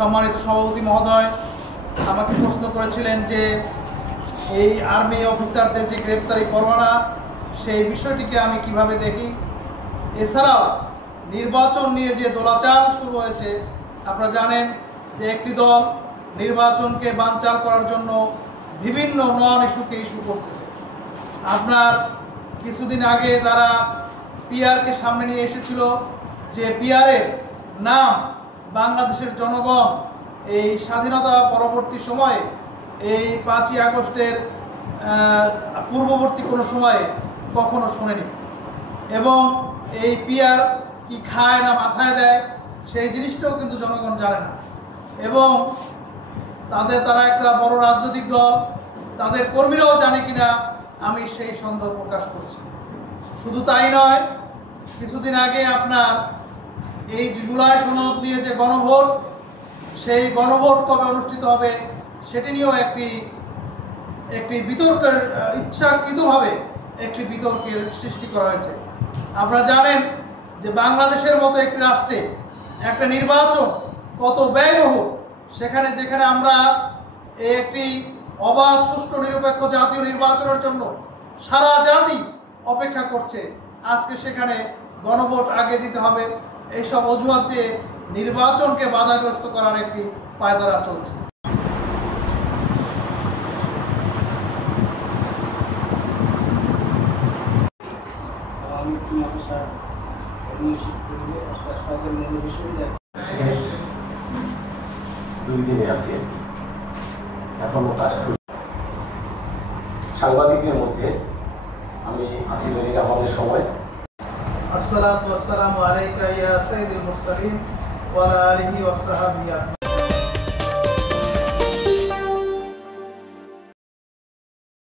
সম্মানিত সভাপতি মহোদয় আমাকে প্রশ্ন করেছিলেন যে এই আর্মি অফিসারদের যে গ্রেপ্তারি পরোয়ানা সেই বিষয়টিকে আমি কিভাবে দেখি। এছাড়াও নির্বাচন নিয়ে যে দোলাচাল শুরু হয়েছে, আপনারা জানেন যে একটি দল নির্বাচনকে বানচাল করার জন্য বিভিন্ন নন ইস্যুকে ইস্যু করতেছে। আপনার কিছুদিন আগে তারা পিআরকে সামনে নিয়ে এসেছিল যে পিআরের নাম বাংলাদেশের জনগণ এই স্বাধীনতা পরবর্তী সময়ে এই 5ই আগস্টের পূর্ববর্তী কোনো সময়ে কখনো শোনেনি, এবং এই পিআর কি খায় না মাথায় দেয় সেই জিনিসটাও কিন্তু জনগণ জানে না। এবং তারা একটা বড় রাজনৈতিক দল, তাদের কর্মীরাও জানে কিনা আমি সেই সন্দেহ প্রকাশ করছি। শুধু তাই নয়, কিছুদিন আগে আপনার এই জুলাই সনদ নিয়ে যে গণভোট, সেই গণভোট কবে অনুষ্ঠিত হবে সেটি নিয়েও একটি বিতর্কের ইচ্ছাকৃতভাবে একটি বিতর্কের সৃষ্টি করা হয়েছে। আপনারা জানেন যে বাংলাদেশের মতো একটি রাষ্ট্রে একটা নির্বাচন কত ব্যয়বহুল, যেখানে আমরা একটি অবাধ সুষ্ঠু নিরপেক্ষ জাতীয় নির্বাচনের জন্য সারা জাতি অপেক্ষা করছে। আজকে সেখানে গণভোট আগে দিতে হবে, এইসব অজুহাত দিয়ে নির্বাচনকে বাধাগ্রস্ত করার একটি পায়তারা চলছে। সাংবাদিকদের মধ্যে আমি আসিফ আলী আমাদের সময় আসসালাতু ওয়াসসালামু আলাইকা ইয়া সাইয়্যিদুল মুরসালিন ওয়া আলা আলিহি ওয়া সাহবিহি।